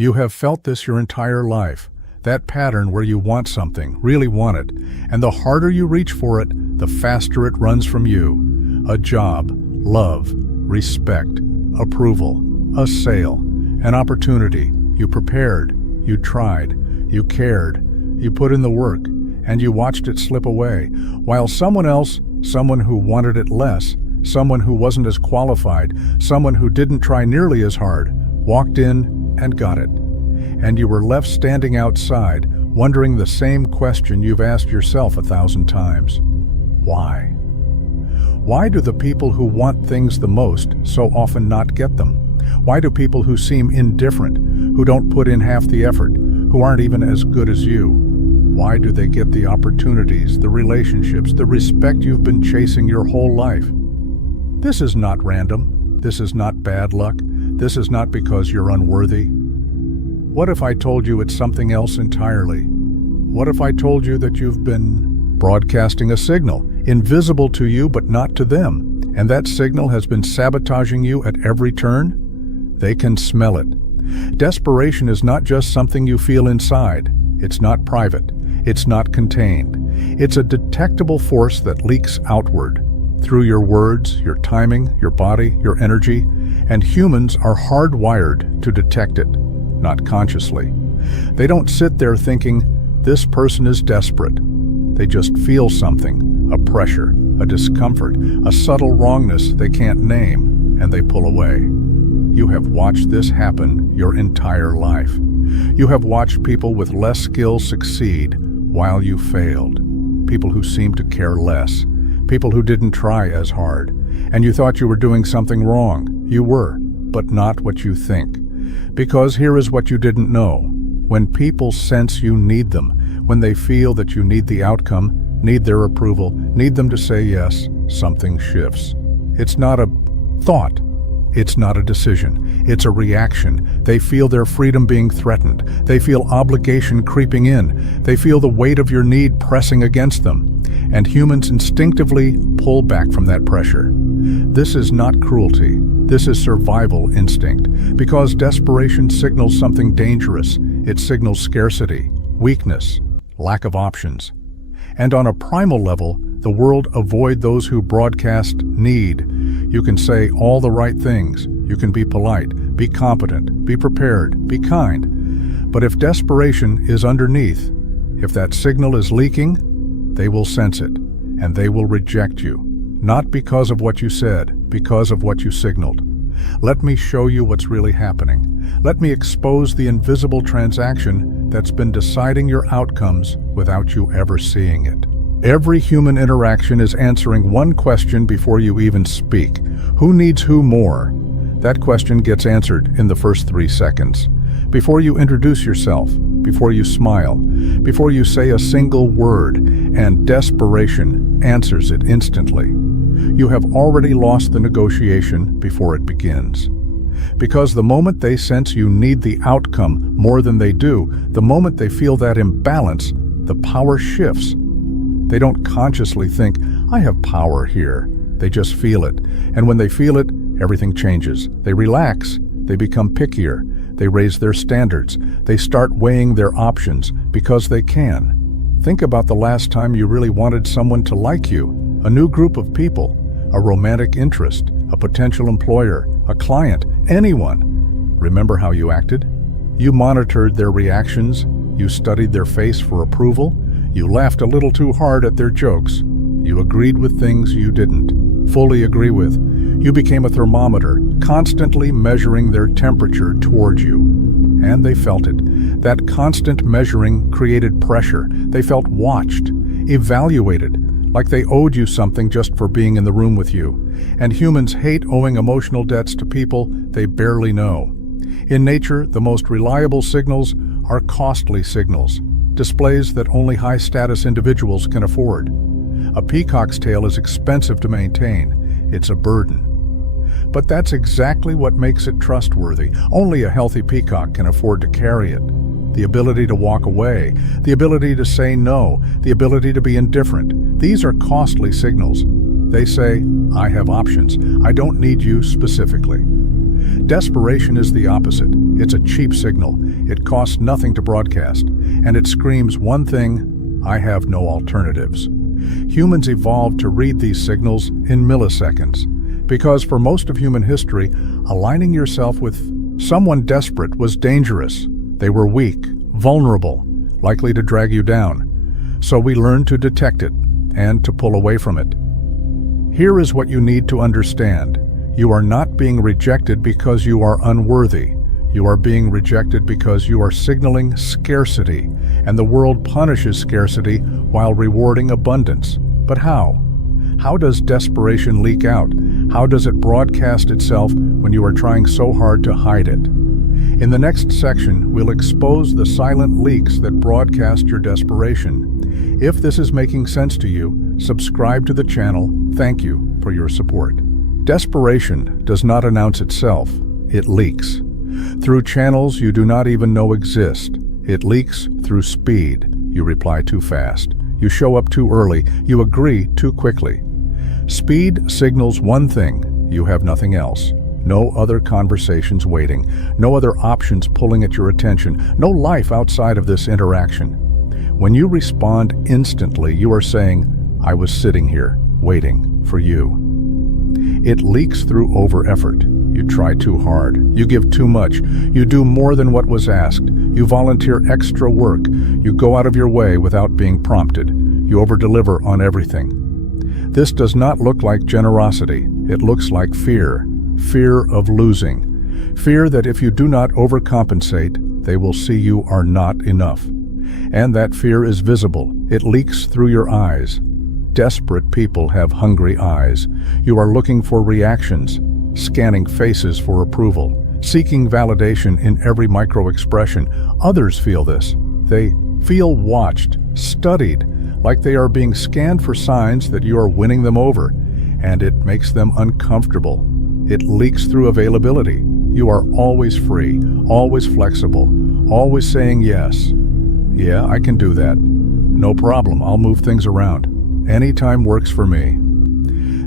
You have felt this your entire life, that pattern where you want something, really want it, and the harder you reach for it, the faster it runs from you. A job, love, respect, approval, a sale, an opportunity. You prepared, you tried, you cared, you put in the work, and you watched it slip away, while someone else, someone who wanted it less, someone who wasn't as qualified, someone who didn't try nearly as hard, walked in and got it. And you were left standing outside, wondering the same question you've asked yourself 1,000 times. Why? Why do the people who want things the most so often not get them? Why do people who seem indifferent, who don't put in half the effort, who aren't even as good as you, why do they get the opportunities, the relationships, the respect you've been chasing your whole life? This is not random. This is not bad luck. This is not because you're unworthy. What if I told you it's something else entirely? What if I told you that you've been broadcasting a signal, invisible to you but not to them, and that signal has been sabotaging you at every turn? They can smell it. Desperation is not just something you feel inside. It's not private. It's not contained. It's a detectable force that leaks outward, through your words, your timing, your body, your energy, and humans are hardwired to detect it, not consciously. They don't sit there thinking, this person is desperate. They just feel something, a pressure, a discomfort, a subtle wrongness they can't name, and they pull away. You have watched this happen your entire life. You have watched people with less skill succeed while you failed. People who seemed to care less. People who didn't try as hard. And you thought you were doing something wrong. You were, but not what you think. Because here is what you didn't know. When people sense you need them, when they feel that you need the outcome, need their approval, need them to say yes, something shifts. It's not a thought. It's not a decision. It's a reaction. They feel their freedom being threatened. They feel obligation creeping in. They feel the weight of your need pressing against them. And humans instinctively pull back from that pressure. This is not cruelty. This is survival instinct. Because desperation signals something dangerous. It signals scarcity, weakness, lack of options. And on a primal level, the world avoid those who broadcast need. You can say all the right things. You can be polite, be competent, be prepared, be kind. But if desperation is underneath, if that signal is leaking, they will sense it, and they will reject you. Not because of what you said, because of what you signaled. Let me show you what's really happening. Let me expose the invisible transaction that's been deciding your outcomes without you ever seeing it. Every human interaction is answering one question before you even speak. Who needs who more? That question gets answered in the first 3 seconds. Before you introduce yourself, before you smile, before you say a single word, and desperation answers it instantly. You have already lost the negotiation before it begins. Because the moment they sense you need the outcome more than they do, the moment they feel that imbalance, the power shifts. They don't consciously think, I have power here. They just feel it. And when they feel it, everything changes. They relax. They become pickier. They raise their standards. They start weighing their options because they can. Think about the last time you really wanted someone to like you. A new group of people, a romantic interest, a potential employer, a client, anyone. Remember how you acted? You monitored their reactions. You studied their face for approval. You laughed a little too hard at their jokes. You agreed with things you didn't fully agree with. You became a thermometer, constantly measuring their temperature toward you. And they felt it. That constant measuring created pressure. They felt watched, evaluated, like they owed you something just for being in the room with you. And humans hate owing emotional debts to people they barely know. In nature, the most reliable signals are costly signals. Displays that only high-status individuals can afford. A peacock's tail is expensive to maintain. It's a burden. But that's exactly what makes it trustworthy. Only a healthy peacock can afford to carry it. The ability to walk away, the ability to say no, the ability to be indifferent. These are costly signals. They say, I have options. I don't need you specifically. Desperation is the opposite. It's a cheap signal. It costs nothing to broadcast, and it screams one thing: I have no alternatives. Humans evolved to read these signals in milliseconds, because for most of human history, aligning yourself with someone desperate was dangerous. They were weak, vulnerable, likely to drag you down. So we learned to detect it and to pull away from it. Here is what you need to understand. You are not being rejected because you are unworthy. You are being rejected because you are signaling scarcity, and the world punishes scarcity while rewarding abundance. But how? How does desperation leak out? How does it broadcast itself when you are trying so hard to hide it? In the next section, we'll expose the silent leaks that broadcast your desperation. If this is making sense to you, subscribe to the channel. Thank you for your support. Desperation does not announce itself. It leaks. Through channels you do not even know exist. It leaks through speed. You reply too fast. You show up too early. You agree too quickly. Speed signals one thing: you have nothing else. No other conversations waiting. No other options pulling at your attention. No life outside of this interaction. When you respond instantly, you are saying, I was sitting here, waiting for you. It leaks through over-effort. You try too hard. You give too much. You do more than what was asked. You volunteer extra work. You go out of your way without being prompted. You over-deliver on everything. This does not look like generosity. It looks like fear. Fear of losing. Fear that if you do not overcompensate, they will see you are not enough. And that fear is visible. It leaks through your eyes. Desperate people have hungry eyes. You are looking for reactions, scanning faces for approval, seeking validation in every micro-expression. Others feel this. They feel watched, studied, like they are being scanned for signs that you are winning them over, and it makes them uncomfortable. It leaks through availability. You are always free, always flexible, always saying yes. Yeah, I can do that. No problem, I'll move things around. Anytime works for me.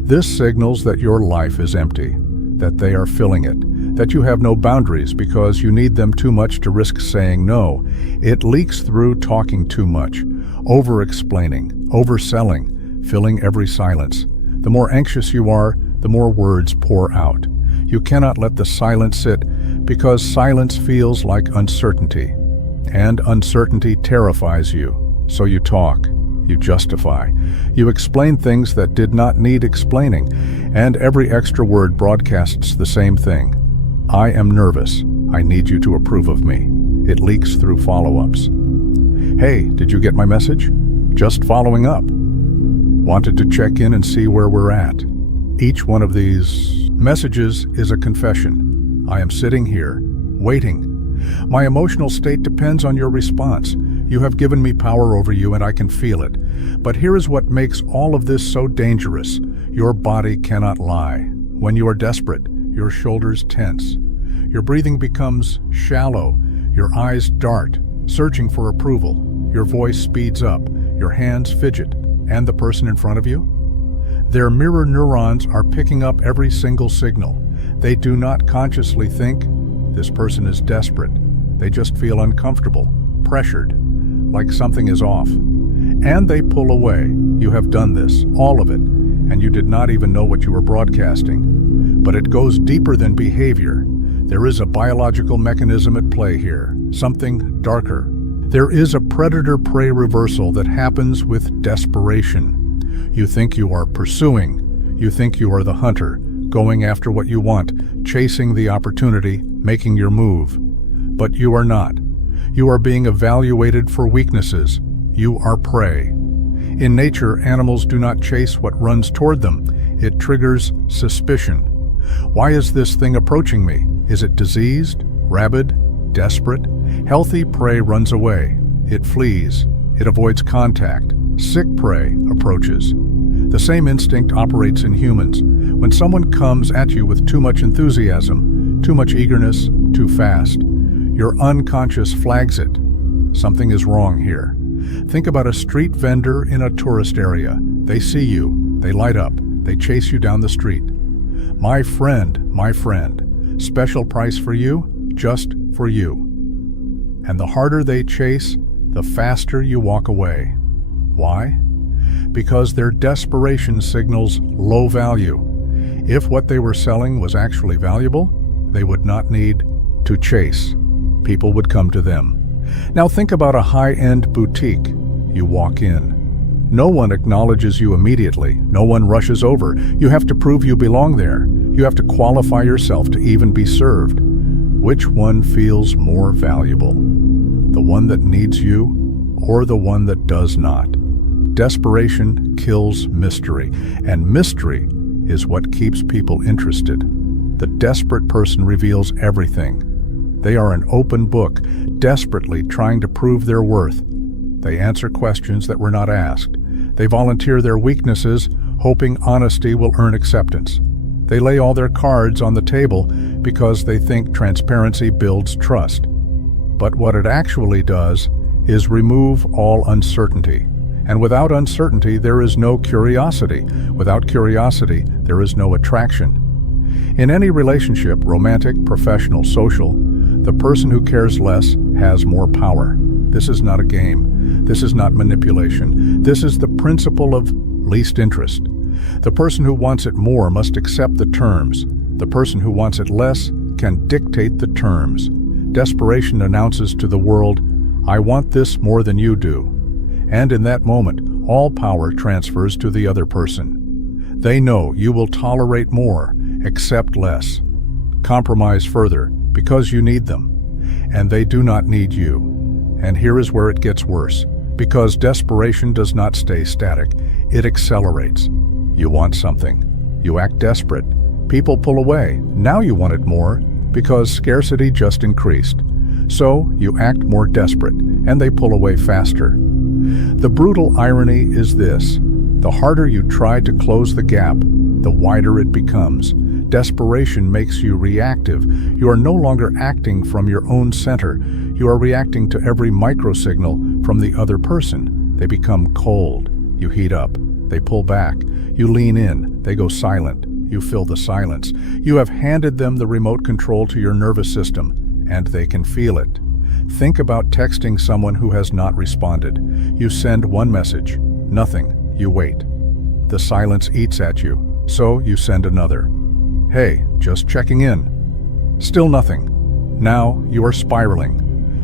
This signals that your life is empty, that they are filling it, that you have no boundaries because you need them too much to risk saying no. It leaks through talking too much, over-explaining, overselling, filling every silence. The more anxious you are, the more words pour out. You cannot let the silence sit because silence feels like uncertainty. And uncertainty terrifies you. So you talk, you justify, you explain things that did not need explaining, and every extra word broadcasts the same thing. I am nervous. I need you to approve of me. It leaks through follow-ups. Hey, did you get my message? Just following up. Wanted to check in and see where we're at. Each one of these messages is a confession. I am sitting here, waiting. My emotional state depends on your response. You have given me power over you and I can feel it. But here is what makes all of this so dangerous. Your body cannot lie. When you are desperate, your shoulders tense. Your breathing becomes shallow. Your eyes dart, searching for approval. Your voice speeds up. Your hands fidget. And the person in front of you? Their mirror neurons are picking up every single signal. They do not consciously think, this person is desperate. They just feel uncomfortable, pressured, like something is off. And they pull away. You have done this, all of it, and you did not even know what you were broadcasting. But it goes deeper than behavior. There is a biological mechanism at play here, something darker. There is a predator-prey reversal that happens with desperation. You think you are pursuing. You think you are the hunter, going after what you want, chasing the opportunity, making your move. But you are not. You are being evaluated for weaknesses. You are prey. In nature, animals do not chase what runs toward them. It triggers suspicion. Why is this thing approaching me? Is it diseased, rabid, desperate? Healthy prey runs away. It flees. It avoids contact. Sick prey approaches. The same instinct operates in humans. When someone comes at you with too much enthusiasm, too much eagerness, too fast, your unconscious flags it. Something is wrong here. Think about a street vendor in a tourist area. They see you. They light up. They chase you down the street. My friend, special price for you? just for you. And the harder they chase, the faster you walk away. Why? Because their desperation signals low value. If what they were selling was actually valuable, they would not need to chase. People would come to them. Now think about a high-end boutique. You walk in. No one acknowledges you immediately. No one rushes over. You have to prove you belong there. You have to qualify yourself to even be served. Which one feels more valuable? The one that needs you or the one that does not? Desperation kills mystery, and mystery is what keeps people interested. The desperate person reveals everything. They are an open book, desperately trying to prove their worth. They answer questions that were not asked. They volunteer their weaknesses, hoping honesty will earn acceptance. They lay all their cards on the table because they think transparency builds trust. But what it actually does is remove all uncertainty. And without uncertainty, there is no curiosity. Without curiosity, there is no attraction. In any relationship, romantic, professional, social, the person who cares less has more power. This is not a game. This is not manipulation. This is the principle of least interest. The person who wants it more must accept the terms. The person who wants it less can dictate the terms. Desperation announces to the world, "I want this more than you do." And in that moment, all power transfers to the other person. They know you will tolerate more, accept less, compromise further because you need them, and they do not need you. And here is where it gets worse, because desperation does not stay static, it accelerates. You want something. You act desperate. People pull away. Now you want it more, because scarcity just increased. So you act more desperate, and they pull away faster. The brutal irony is this: the harder you try to close the gap, the wider it becomes. Desperation makes you reactive. You are no longer acting from your own center. You are reacting to every microsignal from the other person. They become cold. You heat up. They pull back. You lean in. They go silent. You fill the silence. You have handed them the remote control to your nervous system, and they can feel it. Think about texting someone who has not responded. You send one message. Nothing. You wait. The silence eats at you, so you send another. "Hey, just checking in." Still nothing. Now you are spiraling.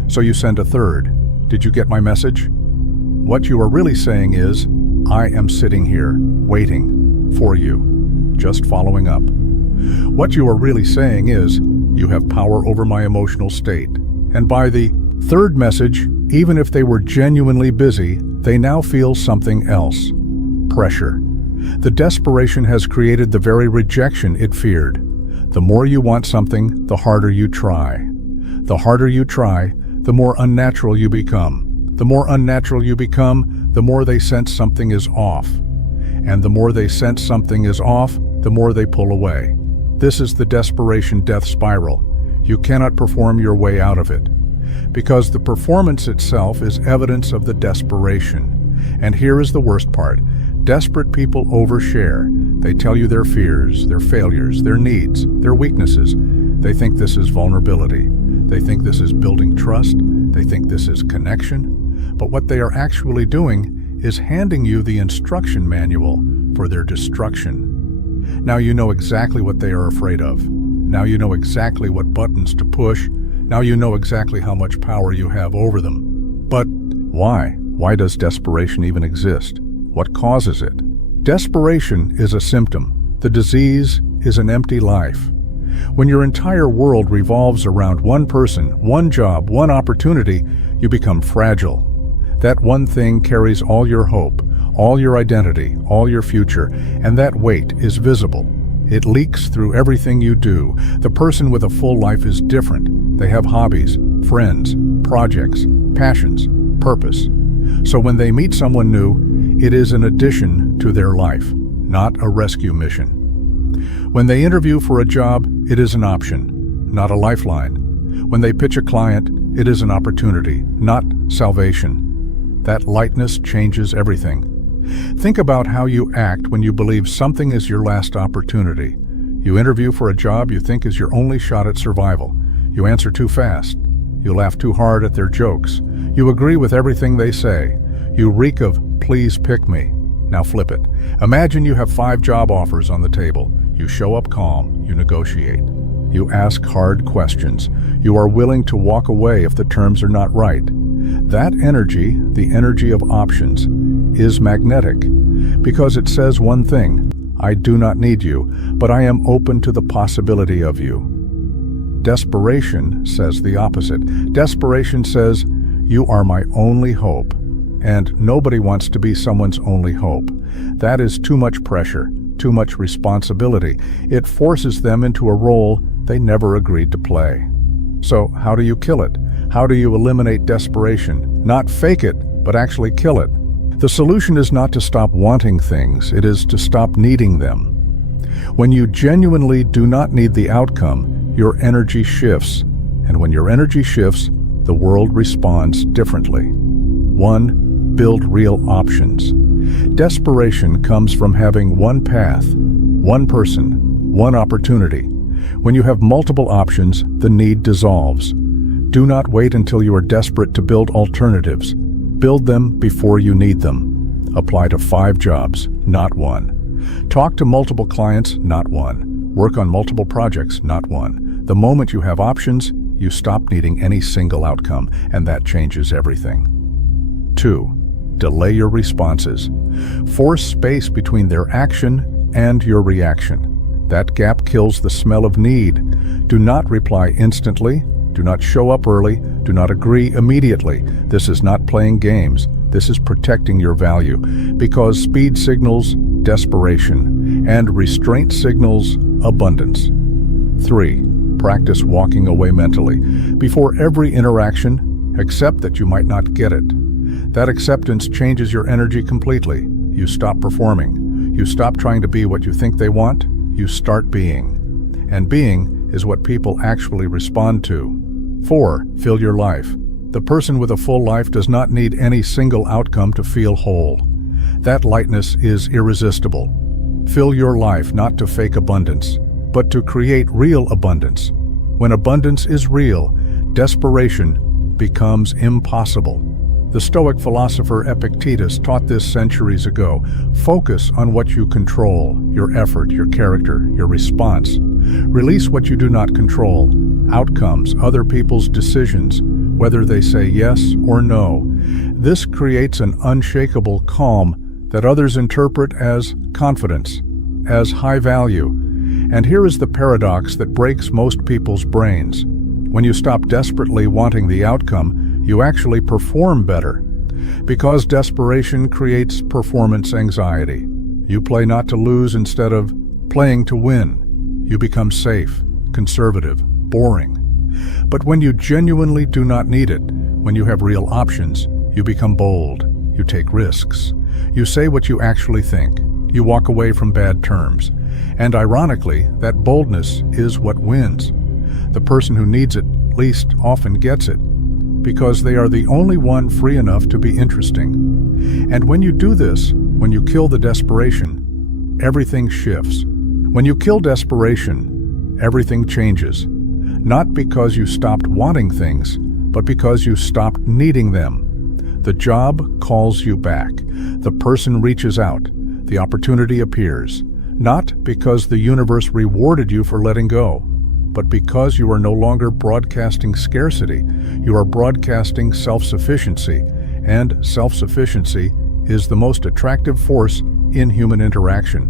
So you send a third. "Did you get my message?" What you are really saying is, "I am sitting here, waiting for you, just following up." What you are really saying is, "You have power over my emotional state." And by the third message, even if they were genuinely busy, they now feel something else. Pressure. The desperation has created the very rejection it feared. The more you want something, the harder you try. The harder you try, the more unnatural you become. The more unnatural you become, the more they sense something is off. And the more they sense something is off, the more they pull away. This is the desperation death spiral. You cannot perform your way out of it, because the performance itself is evidence of the desperation. And here is the worst part. Desperate people overshare. They tell you their fears, their failures, their needs, their weaknesses. They think this is vulnerability. They think this is building trust. They think this is connection. But what they are actually doing is handing you the instruction manual for their destruction. Now you know exactly what they are afraid of. Now you know exactly what buttons to push. Now you know exactly how much power you have over them. But why? Why does desperation even exist? What causes it? Desperation is a symptom. The disease is an empty life. When your entire world revolves around one person, one job, one opportunity, you become fragile. That one thing carries all your hope, all your identity, all your future, and that weight is visible. It leaks through everything you do. The person with a full life is different. They have hobbies, friends, projects, passions, purpose. So when they meet someone new, it is an addition to their life, not a rescue mission. When they interview for a job, it is an option, not a lifeline. When they pitch a client, it is an opportunity, not salvation. That lightness changes everything. Think about how you act when you believe something is your last opportunity. You interview for a job you think is your only shot at survival. You answer too fast. You laugh too hard at their jokes. You agree with everything they say. You reek of, "Please pick me." Now flip it. Imagine you have 5 job offers on the table. You show up calm. You negotiate. You ask hard questions. You are willing to walk away if the terms are not right. That energy, the energy of options, is magnetic because it says one thing: I do not need you, but I am open to the possibility of you. Desperation says the opposite. Desperation says, you are my only hope, and nobody wants to be someone's only hope. That is too much pressure, too much responsibility. It forces them into a role they never agreed to play. So how do you kill it? How do you eliminate desperation? Not fake it, but actually kill it. The solution is not to stop wanting things, it is to stop needing them. When you genuinely do not need the outcome, your energy shifts, and when your energy shifts, the world responds differently. 1. Build real options. Desperation comes from having one path, one person, one opportunity. When you have multiple options, the need dissolves. Do not wait until you are desperate to build alternatives. Build them before you need them. Apply to 5 jobs, not 1. Talk to multiple clients, not 1. Work on multiple projects, not 1. The moment you have options, you stop needing any single outcome, and that changes everything. 2. Delay your responses. Force space between their action and your reaction. That gap kills the smell of need. Do not reply instantly. Do not show up early. Do not agree immediately. This is not playing games. This is protecting your value, because speed signals desperation and restraint signals abundance. 3. Practice walking away mentally. Before every interaction, accept that you might not get it. That acceptance changes your energy completely. You stop performing. You stop trying to be what you think they want. You start being. And being is what people actually respond to. 4. Fill your life. The person with a full life does not need any single outcome to feel whole. That lightness is irresistible. Fill your life not to fake abundance, but to create real abundance. When abundance is real, desperation becomes impossible. The Stoic philosopher Epictetus taught this centuries ago. Focus on what you control, your effort, your character, your response. Release what you do not control, outcomes, other people's decisions, whether they say yes or no. This creates an unshakable calm that others interpret as confidence, as high value. And here is the paradox that breaks most people's brains. When you stop desperately wanting the outcome, you actually perform better. Because desperation creates performance anxiety. You play not to lose instead of playing to win. You become safe, conservative, boring. But when you genuinely do not need it, when you have real options, you become bold. You take risks. You say what you actually think. You walk away from bad terms. And ironically, that boldness is what wins. The person who needs it least often gets it, because they are the only one free enough to be interesting. And when you do this, when you kill the desperation, everything shifts. When you kill desperation, everything changes. Not because you stopped wanting things, but because you stopped needing them. The job calls you back. The person reaches out. The opportunity appears. Not because the universe rewarded you for letting go, but because you are no longer broadcasting scarcity. You are broadcasting self-sufficiency, and self-sufficiency is the most attractive force in human interaction.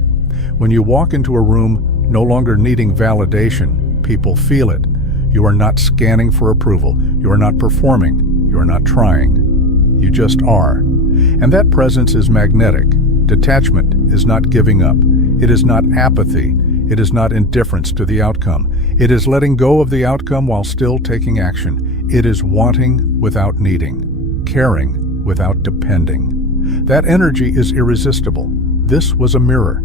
When you walk into a room no longer needing validation, people feel it. You are not scanning for approval. You are not performing. You are not trying. You just are. And that presence is magnetic. Detachment is not giving up. It is not apathy. It is not indifference to the outcome. It is letting go of the outcome while still taking action. It is wanting without needing, caring without depending. That energy is irresistible. This was a mirror,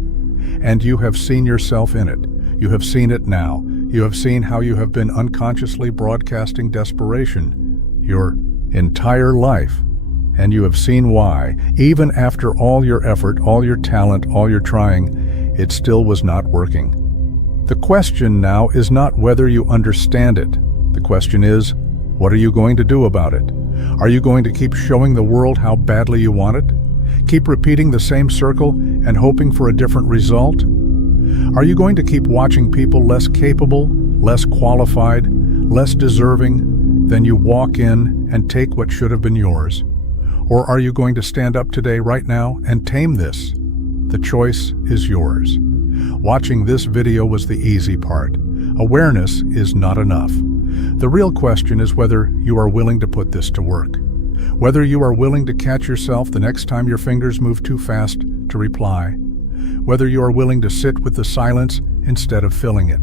and you have seen yourself in it. You have seen it now. You have seen how you have been unconsciously broadcasting desperation your entire life. And you have seen why, even after all your effort, all your talent, all your trying, it still was not working. The question now is not whether you understand it. The question is, what are you going to do about it? Are you going to keep showing the world how badly you want it? Keep repeating the same circle and hoping for a different result? Are you going to keep watching people less capable, less qualified, less deserving than you walk in and take what should have been yours? Or are you going to stand up today, right now, and tame this? The choice is yours. Watching this video was the easy part. Awareness is not enough. The real question is whether you are willing to put this to work. Whether you are willing to catch yourself the next time your fingers move too fast to reply. Whether you are willing to sit with the silence instead of filling it.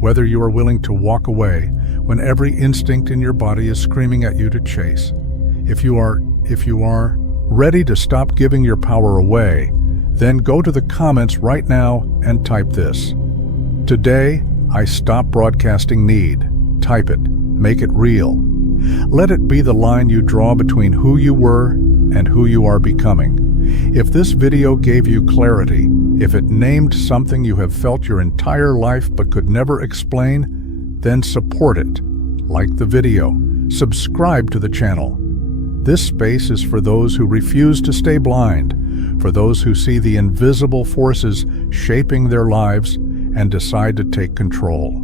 Whether you are willing to walk away when every instinct in your body is screaming at you to chase. If you are ready to stop giving your power away, then go to the comments right now and type this. Today, I stop broadcasting need. Type it. Make it real. Let it be the line you draw between who you were and who you are becoming. If this video gave you clarity, if it named something you have felt your entire life but could never explain, then support it. Like the video. Subscribe to the channel. This space is for those who refuse to stay blind, for those who see the invisible forces shaping their lives and decide to take control.